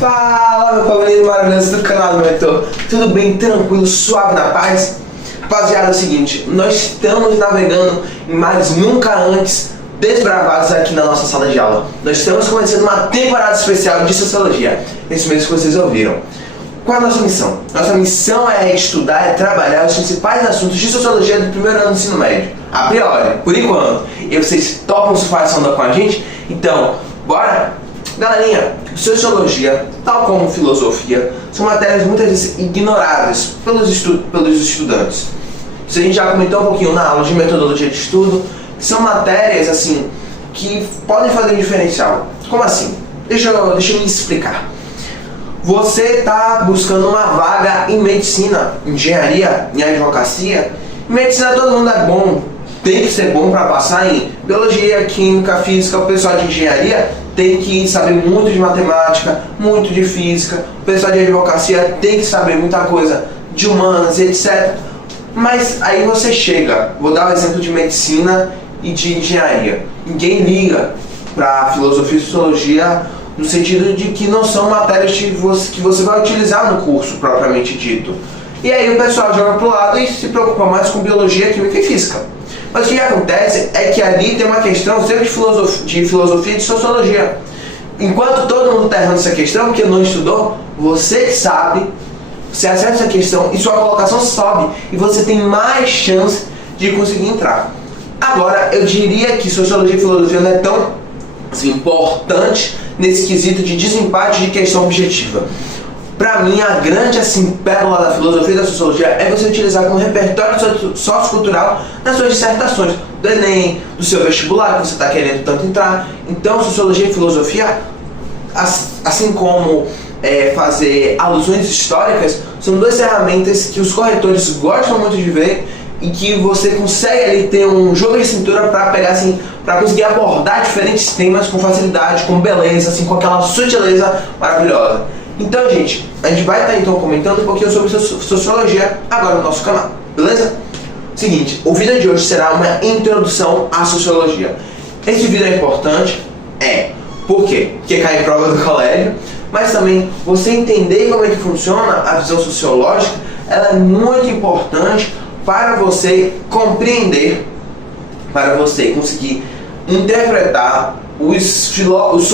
Fala, meu povo lindo maravilhoso do canal do Mentor. Tudo bem, tranquilo, suave, na paz? Rapaziada, é o seguinte, nós estamos navegando em mares nunca antes desbravados aqui na nossa sala de aula. Nós estamos começando uma temporada especial de Sociologia, esse mês que vocês ouviram. Qual é a nossa missão? Nossa missão é estudar, é trabalhar os principais assuntos de Sociologia do primeiro ano do ensino médio. A priori, por enquanto. E vocês topam surfar essa onda com a gente? Então, bora? Galerinha, Sociologia, tal como Filosofia, são matérias muitas vezes ignoradas pelos estudantes. Isso a gente já comentou um pouquinho na aula de metodologia de estudo. São matérias, assim, que podem fazer um diferencial. Como assim? Deixa eu me explicar. Você está buscando uma vaga em medicina, engenharia, em advocacia. Em medicina todo mundo é bom, tem que ser bom para passar em biologia, química, física. O pessoal de engenharia tem que saber muito de matemática, muito de física. O pessoal de advocacia tem que saber muita coisa de humanas e etc. Mas aí você chega, vou dar o exemplo de medicina e de engenharia. Ninguém liga para filosofia e sociologia no sentido de que não são matérias que você vai utilizar no curso propriamente dito. E aí o pessoal joga pro lado e se preocupa mais com biologia, química e física. Mas o que acontece é que ali tem uma questão sempre de filosofia e de sociologia. Enquanto todo mundo está errando essa questão, porque não estudou, você que sabe, você acerta essa questão e sua colocação sobe. E você tem mais chance de conseguir entrar. Agora, eu diria que sociologia e filosofia não é tão assim, importante nesse quesito de desempate de questão objetiva. Para mim, a grande assim, pérola da filosofia e da sociologia é você utilizar como repertório sociocultural nas suas dissertações, do Enem, do seu vestibular, que você está querendo tanto entrar. Então, sociologia e filosofia, assim como fazer alusões históricas, são duas ferramentas que os corretores gostam muito de ver e que você consegue ali ter um jogo de cintura para pegar assim, para conseguir abordar diferentes temas com facilidade, com beleza, assim, com aquela sutileza maravilhosa. Então, gente, a gente vai estar então comentando um pouquinho sobre sociologia agora no nosso canal, beleza? Seguinte, o vídeo de hoje será uma introdução à sociologia. Esse vídeo é importante, por quê? Porque cai em prova do colégio, mas também você entender como é que funciona a visão sociológica, ela é muito importante para você compreender, para você conseguir interpretar os sociólogos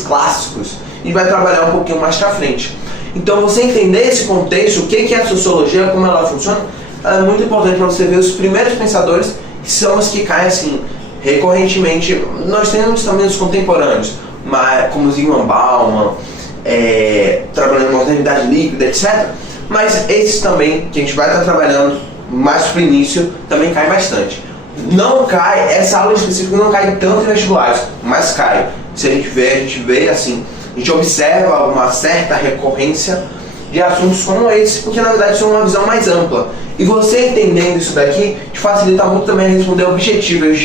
clássicos. E vai trabalhar um pouquinho mais pra frente. Então você entender esse contexto, o que é a sociologia, como ela funciona, é muito importante para você ver os primeiros pensadores, que são os que caem assim, recorrentemente. Nós temos também os contemporâneos, como Zygmunt Bauman, trabalhando em modernidade líquida, etc. Mas esses também, que a gente vai estar trabalhando mais pro início, também cai bastante. Não cai, essa aula específica não cai tanto em vestibulares, mas cai. Se a gente vê assim, a gente observa uma certa recorrência de assuntos como esse, porque na verdade são uma visão mais ampla. E você entendendo isso daqui, te facilita muito também a responder objetivos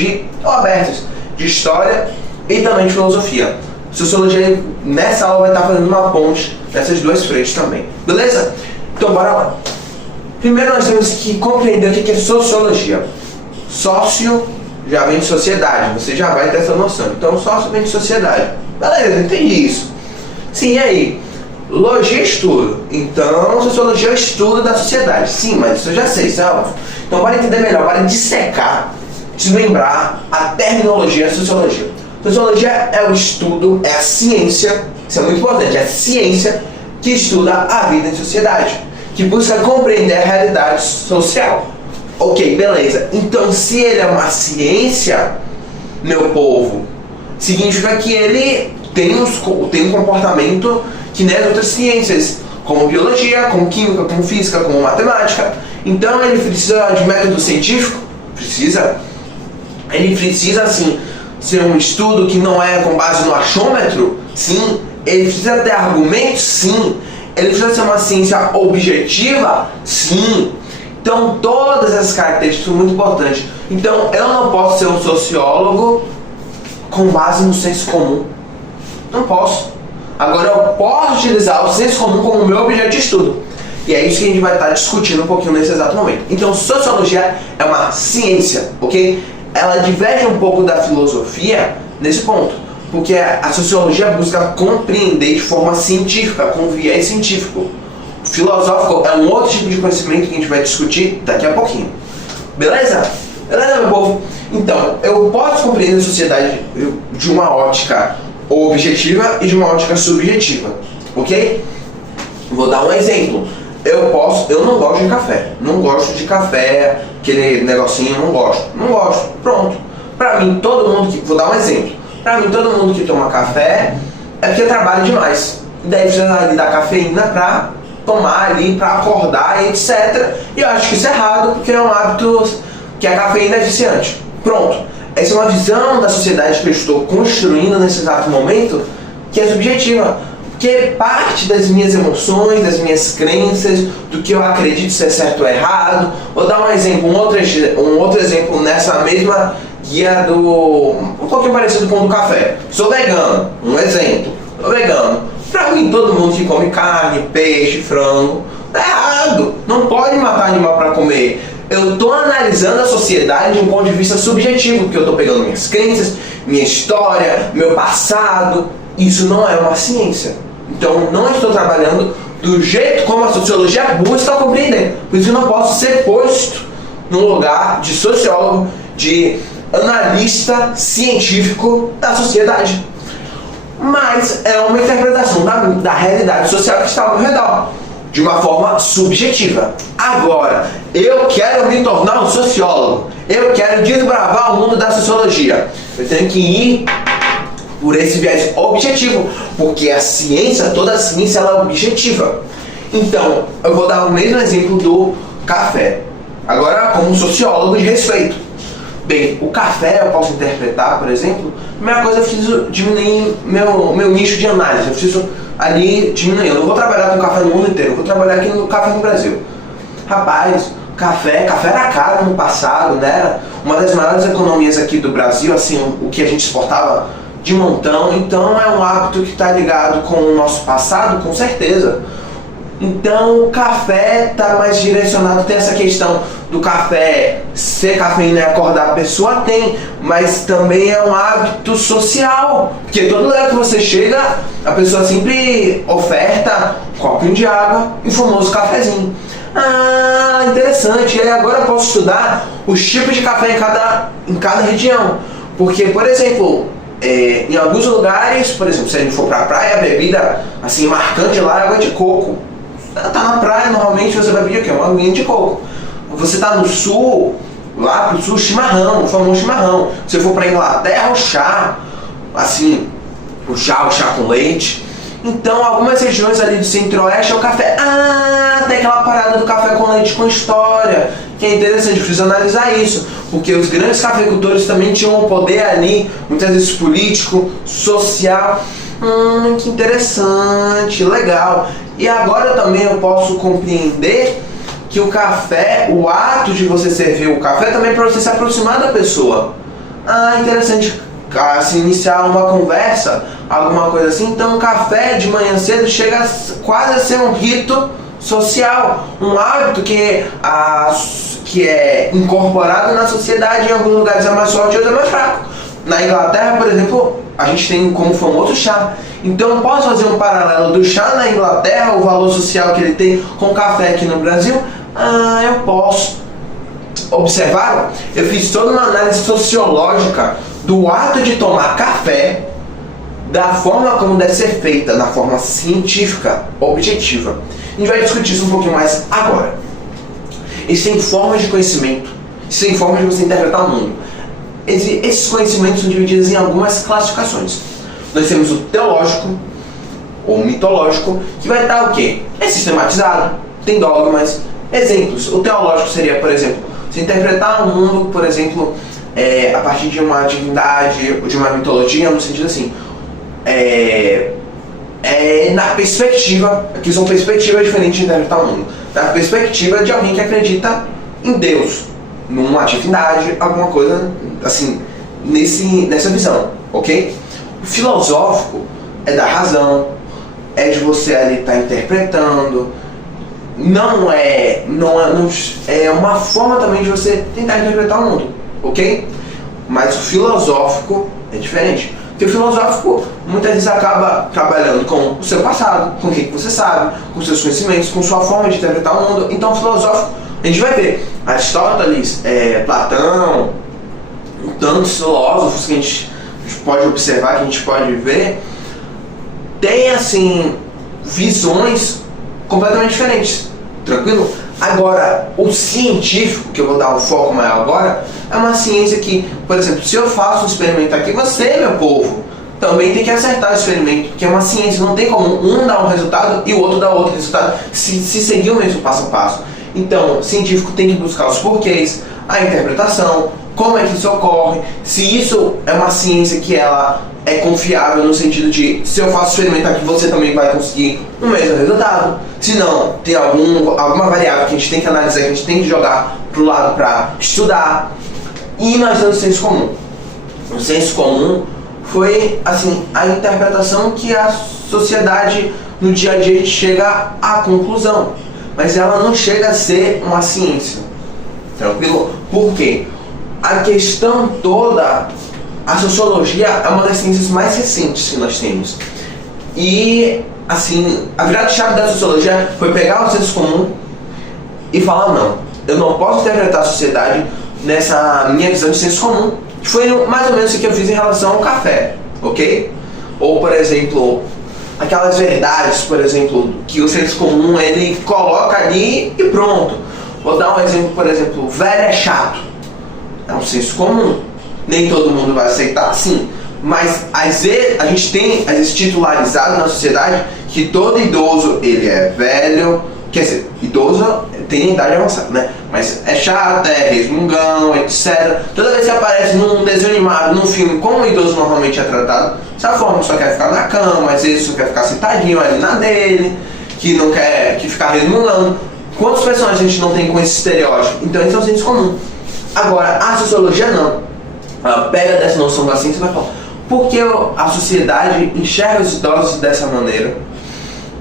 ou abertos de história e também de filosofia. Sociologia nessa aula vai estar fazendo uma ponte nessas duas frentes também, beleza? Então bora lá. Primeiro nós temos que compreender o que é sociologia. Sócio já vem de sociedade, você já vai ter essa noção. Então sócio vem de sociedade. Beleza, entendi isso. Sim, e aí? Logia é estudo. Então, sociologia é o estudo da sociedade. Sim, mas isso eu já sei, isso é óbvio. Então, para entender melhor, para dissecar, desmembrar a terminologia sociologia. Sociologia é o estudo, é a ciência, isso é muito importante, é a ciência que estuda a vida em sociedade, que busca compreender a realidade social. Ok, beleza. Então, se ele é uma ciência, meu povo, significa que ele tem um comportamento que nem as outras ciências, como biologia, como química, como física, como matemática. Então ele precisa de método científico? Precisa. Ele precisa, assim, ser um estudo que não é com base no achômetro? Sim. Ele precisa ter argumentos? Sim. Ele precisa ser uma ciência objetiva? Sim. Então todas essas características são muito importantes. Então eu não posso ser um sociólogo com base no senso comum. Não posso. Agora eu posso utilizar o senso comum como meu objeto de estudo. E é isso que a gente vai estar discutindo um pouquinho nesse exato momento. Então, sociologia é uma ciência, ok? Ela diverge um pouco da filosofia nesse ponto. Porque a sociologia busca compreender de forma científica, com viés científico. O filosófico é um outro tipo de conhecimento que a gente vai discutir daqui a pouquinho. Beleza? Beleza, meu povo? Então, eu posso compreender a sociedade de uma ótica objetiva e de uma ótica subjetiva, ok? Vou dar um exemplo. Eu não gosto de café. Não gosto de café, aquele negocinho, não gosto. Pronto. Pra mim, todo mundo que... Vou dar um exemplo. Pra mim, todo mundo que toma café é porque trabalha demais. Daí precisa ali da cafeína pra tomar ali, pra acordar e etc. E eu acho que isso é errado, porque é um hábito que a cafeína é viciante. Pronto. Essa é uma visão da sociedade que eu estou construindo nesse exato momento, que é subjetiva. Porque parte das minhas emoções, das minhas crenças, do que eu acredito ser certo ou errado. Vou dar um exemplo, um outro exemplo nessa mesma guia um pouquinho parecido com o do café. Sou vegano, um exemplo. Sou vegano. Pra mim, todo mundo que come carne, peixe, frango, tá errado. Não pode matar animal para comer. Eu tô analisando a sociedade de um ponto de vista subjetivo, porque eu tô pegando minhas crenças, minha história, meu passado. Isso não é uma ciência. Então, não estou trabalhando do jeito como a sociologia busca compreender. Por isso, eu não posso ser posto no lugar de sociólogo, de analista científico da sociedade. Mas é uma interpretação da realidade social que está ao meu redor, de uma forma subjetiva. Agora, eu quero me tornar um sociólogo. Eu quero desbravar o mundo da sociologia. Eu tenho que ir por esse viés objetivo, porque a ciência, toda a ciência, ela é objetiva. Então, eu vou dar o mesmo exemplo do café. Agora, como sociólogo de respeito. Bem, o café eu posso interpretar, por exemplo, a primeira coisa eu preciso diminuir meu nicho de análise. Eu preciso ali diminuir. Eu não vou trabalhar com café no mundo inteiro, eu vou trabalhar aqui no café no Brasil. Rapaz, café era caro no passado, né? Era uma das maiores economias aqui do Brasil, assim, o que a gente exportava de montão. Então é um hábito que está ligado com o nosso passado, com certeza. Então o café está mais direcionado, tem essa questão do café ser cafeína e acordar a pessoa, tem, mas também é um hábito social, porque todo lugar que você chega, a pessoa sempre oferta um copinho de água e um famoso cafezinho. Ah, interessante, e aí agora eu posso estudar os tipos de café em cada região, porque, por exemplo, em alguns lugares, por exemplo, se a gente for pra praia, a bebida assim marcante lá é água de coco. Tá na praia, normalmente você vai pedir o quê? Uma aguinha de coco. Você tá no sul, lá pro sul, chimarrão, o famoso chimarrão. Se você for pra Inglaterra, o chá, assim, o chá com leite. Então, algumas regiões ali do centro-oeste é o café. Ah, tem aquela parada do café com leite com história, que é interessante, precisa analisar isso, porque os grandes cafeicultores também tinham um poder ali, muitas vezes político, social. Que interessante, legal. E agora também eu posso compreender que o café, o ato de você servir o café também é para você se aproximar da pessoa. Ah, interessante, se iniciar uma conversa, alguma coisa assim. Então o café de manhã cedo chega quase a ser um rito social, um hábito que é incorporado na sociedade. Em alguns lugares é mais forte, outros é mais fraco. Na Inglaterra, por exemplo, a gente tem como famoso chá. Então eu posso fazer um paralelo do chá na Inglaterra, o valor social que ele tem, com o café aqui no Brasil? Ah, eu posso. Observaram? Eu fiz toda uma análise sociológica do ato de tomar café, da forma como deve ser feita, da forma científica, objetiva. A gente vai discutir isso um pouquinho mais agora. Existem formas de conhecimento, existem formas de você interpretar o mundo. Esses conhecimentos são divididos em algumas classificações. Nós temos o teológico, ou mitológico, que vai estar o quê? É sistematizado, tem dogmas, exemplos. O teológico seria, por exemplo, se interpretar o mundo, por exemplo, a partir de uma divindade, ou de uma mitologia, no sentido assim, na perspectiva, aqui são perspectivas diferentes de interpretar o mundo, na perspectiva de alguém que acredita em Deus, numa divindade, alguma coisa assim, nessa visão, ok? O filosófico é da razão, é de você ali estar interpretando, é uma forma também de você tentar interpretar o mundo, ok? Mas o filosófico é diferente. Porque o filosófico muitas vezes acaba trabalhando com o seu passado, com o que você sabe, com seus conhecimentos, com sua forma de interpretar o mundo. Então o filosófico, a gente vai ver Aristóteles, Platão, tantos filósofos que a gente pode observar, que a gente pode ver, tem assim visões completamente diferentes, tranquilo? Agora, o científico, que eu vou dar um foco maior agora, é uma ciência que, por exemplo, se eu faço um experimento aqui, você, meu povo, também tem que acertar o experimento, porque é uma ciência, não tem como um dar um resultado e o outro dar outro resultado, se seguir o mesmo passo a passo. Então, o científico tem que buscar os porquês, a interpretação, como é que isso ocorre, se isso é uma ciência que ela é confiável no sentido de, se eu faço experimento aqui, você também vai conseguir o mesmo resultado. Se não, tem alguma variável que a gente tem que analisar, que a gente tem que jogar pro lado para estudar. E nós temos o senso comum. O senso comum foi assim a interpretação que a sociedade no dia a dia chega à conclusão, mas ela não chega a ser uma ciência. Tranquilo? Por quê? A questão toda, a sociologia é uma das ciências mais recentes que nós temos. E, assim, a virada-chave da sociologia foi pegar o senso comum e falar, não, eu não posso interpretar a sociedade nessa minha visão de senso comum. Foi mais ou menos o que eu fiz em relação ao café, ok? Ou, por exemplo, aquelas verdades, por exemplo, que o senso comum ele coloca ali e pronto. Vou dar um exemplo, por exemplo, velho é chato. É um senso comum. Nem todo mundo vai aceitar, sim. Mas a gente tem titularizado na sociedade que todo idoso ele é velho. Quer dizer, idoso tem idade avançada, né? Mas é chato, é resmungão, etc. Toda vez que aparece num desenho animado, num filme, como o idoso normalmente é tratado, dessa forma, só quer ficar na cama, às vezes só quer ficar sentadinho ali na dele, que não quer ficar resmungando. Quantas pessoas a gente não tem com esse estereótipo? Então esse é o senso comum. Agora, a sociologia não. Ela pega dessa noção da ciência e vai falar por que a sociedade enxerga os idosos dessa maneira.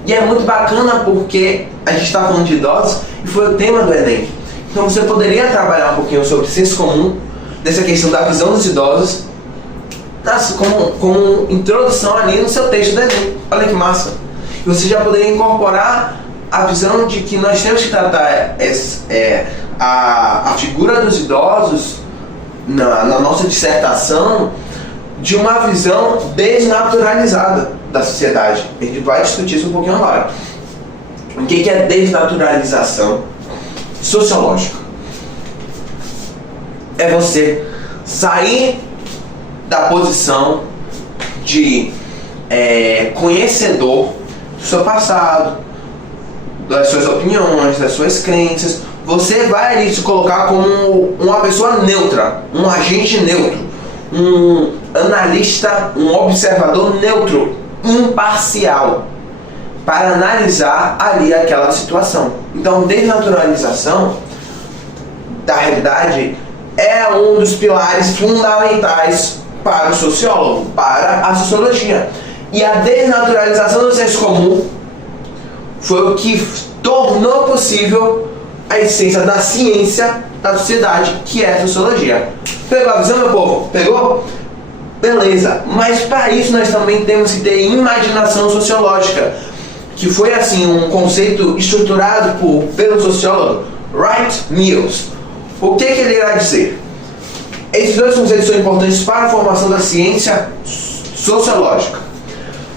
E é muito bacana porque a gente está falando de idosos e foi o tema do Enem. Então você poderia trabalhar um pouquinho sobre senso comum, dessa questão da visão dos idosos, como introdução ali no seu texto do Enem. Olha que massa. E você já poderia incorporar a visão de que nós temos que tratar a figura dos idosos na nossa dissertação de uma visão desnaturalizada da sociedade. A gente vai discutir isso um pouquinho agora. O que é desnaturalização sociológica? É você sair da posição de conhecedor do seu passado, das suas opiniões, das suas crenças. Você vai ali se colocar como uma pessoa neutra, um agente neutro, um analista, um observador neutro, imparcial, para analisar ali aquela situação. Então, desnaturalização da realidade é um dos pilares fundamentais para o sociólogo, para a sociologia. E a desnaturalização do senso comum foi o que tornou possível a essência da ciência da sociedade, que é a sociologia. Pegou a visão, meu povo? Pegou? Beleza. Mas para isso nós também temos que ter imaginação sociológica, que foi assim um conceito estruturado pelo sociólogo Wright Mills. O que ele irá dizer? Esses dois conceitos são importantes para a formação da ciência sociológica.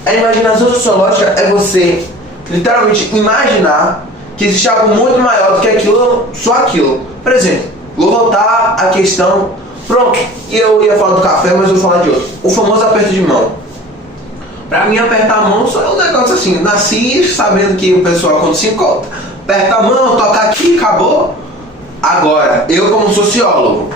A imaginação sociológica é você literalmente imaginar que existe algo muito maior do que aquilo, só aquilo. Por exemplo, vou voltar à questão, pronto, e eu ia falar do café, mas eu vou falar de outro. O famoso aperto de mão. Pra mim, apertar a mão só é um negócio assim, nasci sabendo que o pessoal quando se encontra, aperta a mão, toca aqui, acabou. Agora, eu como sociólogo,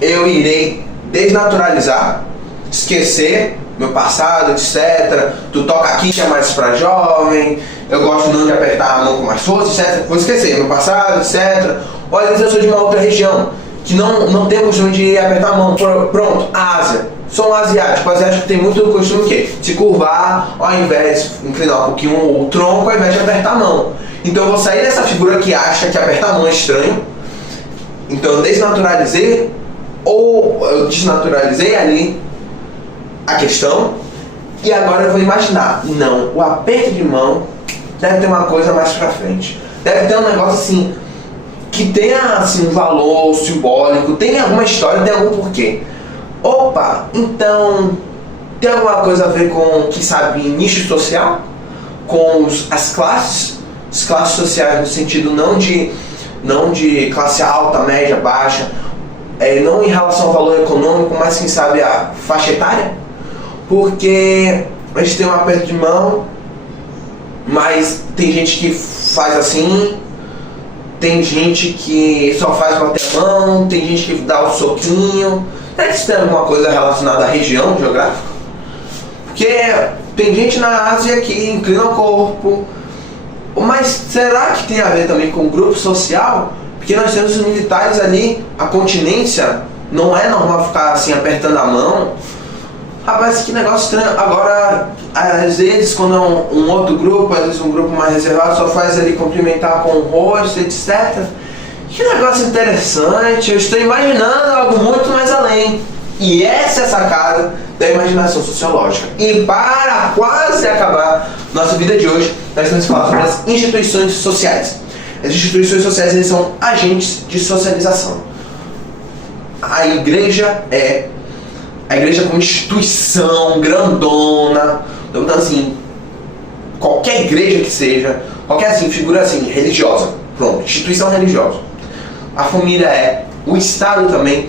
eu irei desnaturalizar, esquecer meu passado, etc. Tu toca aqui que é mais pra jovem, eu gosto não de apertar a mão com mais força, etc. Vou esquecer meu passado, etc. Ou às vezes eu sou de uma outra região que não tem o costume de apertar a mão. Pronto, Ásia. Sou um asiático. O asiático tem muito o costume o quê? Se curvar ao invés de inclinar um pouquinho o tronco ao invés de apertar a mão. Então eu vou sair dessa figura que acha que apertar a mão é estranho. Então eu desnaturalizei ali a questão e agora eu vou imaginar. Não, o aperto de mão deve ter uma coisa mais pra frente. Deve ter um negócio assim, que tenha assim, um valor simbólico, tem alguma história, tem algum porquê. Opa, então tem alguma coisa a ver com, quem sabe, nicho social? Com as classes sociais no sentido não de classe alta, média, baixa, não em relação ao valor econômico, mas quem sabe a faixa etária? Porque a gente tem um aperto de mão, mas tem gente que faz assim, tem gente que só faz bater a mão, tem gente que dá o soquinho. Será que isso tem alguma coisa relacionada à região geográfica? Porque tem gente na Ásia que inclina o corpo, mas será que tem a ver também com o grupo social? Porque nós temos os militares ali, a continência, não é normal ficar assim apertando a mão. Rapaz, que negócio estranho. Agora, às vezes, quando é um outro grupo, às vezes um grupo mais reservado, só faz ali cumprimentar com o rosto, etc. Que negócio interessante. Eu estou imaginando algo muito mais além. E essa é a sacada da imaginação sociológica. E para quase acabar nossa vida de hoje, nós temos que falar sobre as instituições sociais. As instituições sociais, eles são agentes de socialização. A igreja como instituição grandona, então assim, qualquer igreja que seja, qualquer assim, figura assim, religiosa, pronto, instituição religiosa. A família o Estado também,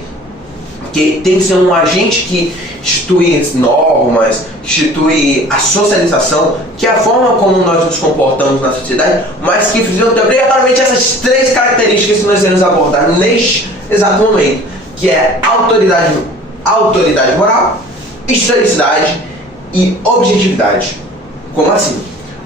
que tem que ser um agente que institui as normas, que institui a socialização, que é a forma como nós nos comportamos na sociedade, mas que precisam ter obrigatoriamente essas três características que nós iremos abordar neste exato momento, que é autoridade moral, historicidade e objetividade. Como assim?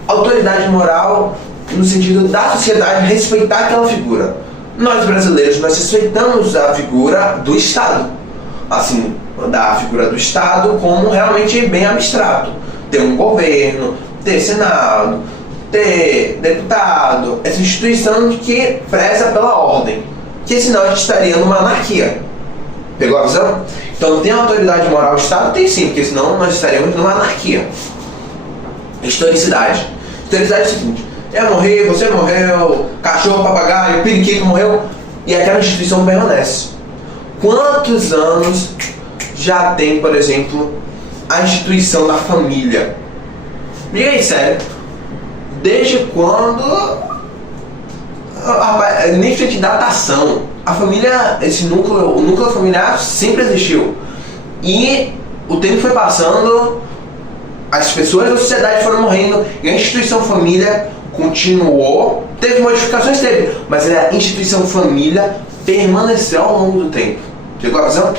Autoridade moral no sentido da sociedade respeitar aquela figura. Nós brasileiros, nós respeitamos a figura do Estado. Assim, da figura do Estado como realmente bem abstrato. Ter um governo, ter Senado, ter deputado, essa instituição que preza pela ordem. Que senão a gente estaria numa anarquia. Pegou a visão? Então tem autoridade moral do Estado? Tem sim, porque senão nós estaríamos numa anarquia. Historicidade. Historicidade é o seguinte: eu morri, você morreu, cachorro, papagaio, periquito morreu, e aquela instituição permanece. Quantos anos já tem, por exemplo, a instituição da família? Diga aí, sério. Desde quando? Rapaz, nem precisa de datação. A família, o núcleo familiar sempre existiu. E o tempo foi passando, as pessoas da sociedade foram morrendo, e a instituição família continuou. Teve modificações, teve, mas a instituição família permaneceu ao longo do tempo. Chegou a visão?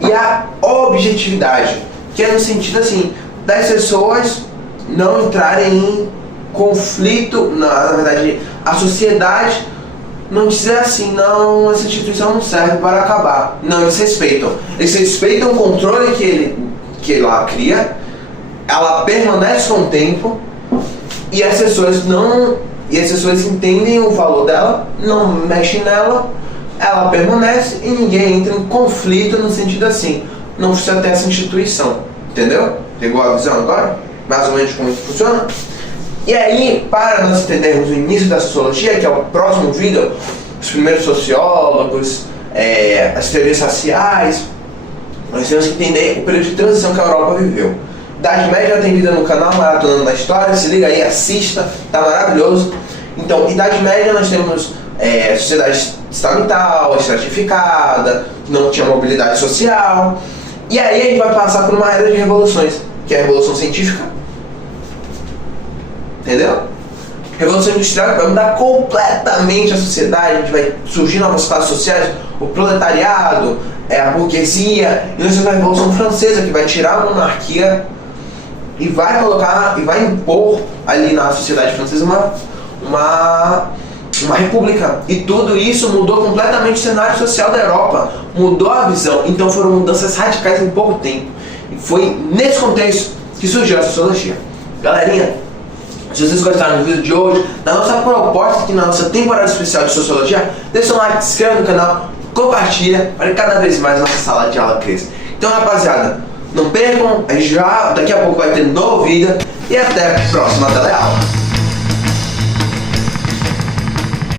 E a objetividade, que é no sentido assim, das pessoas não entrarem em conflito, na verdade, a sociedade não dizer assim, não, essa instituição não serve para acabar. Não, eles respeitam. Eles respeitam o controle que ela cria, ela permanece com o tempo, e as pessoas entendem o valor dela, não mexem nela, ela permanece e ninguém entra em conflito no sentido assim, não precisa ter essa instituição. Entendeu? Pegou a visão agora? Mais ou menos como isso funciona? E aí, para nós entendermos o início da sociologia, que é o próximo vídeo, os primeiros sociólogos, as teorias raciais, nós temos que entender o período de transição que a Europa viveu. Idade Média tem vídeo no canal Maratonando na História, se liga aí, assista, tá maravilhoso. Então, Idade Média nós temos sociedade estamental, estratificada, não tinha mobilidade social. E aí a gente vai passar por uma era de revoluções, que é a Revolução Científica. Entendeu? Revolução Industrial vai mudar completamente a sociedade, a gente vai surgir novas classes sociais, o proletariado, a burguesia, e nós temos a Revolução Francesa, que vai tirar a monarquia e vai colocar, e vai impor ali na sociedade francesa uma república. E tudo isso mudou completamente o cenário social da Europa, mudou a visão. Então foram mudanças radicais em pouco tempo. E foi nesse contexto que surgiu a sociologia. Galerinha, se vocês gostaram do vídeo de hoje, da nossa proposta aqui na nossa temporada especial de sociologia, deixa um like, se inscreva no canal, compartilha, para que cada vez mais a nossa sala de aula cresça. Então, rapaziada, Não percam, já daqui a pouco vai ter um novo vídeo e até a próxima teleaula.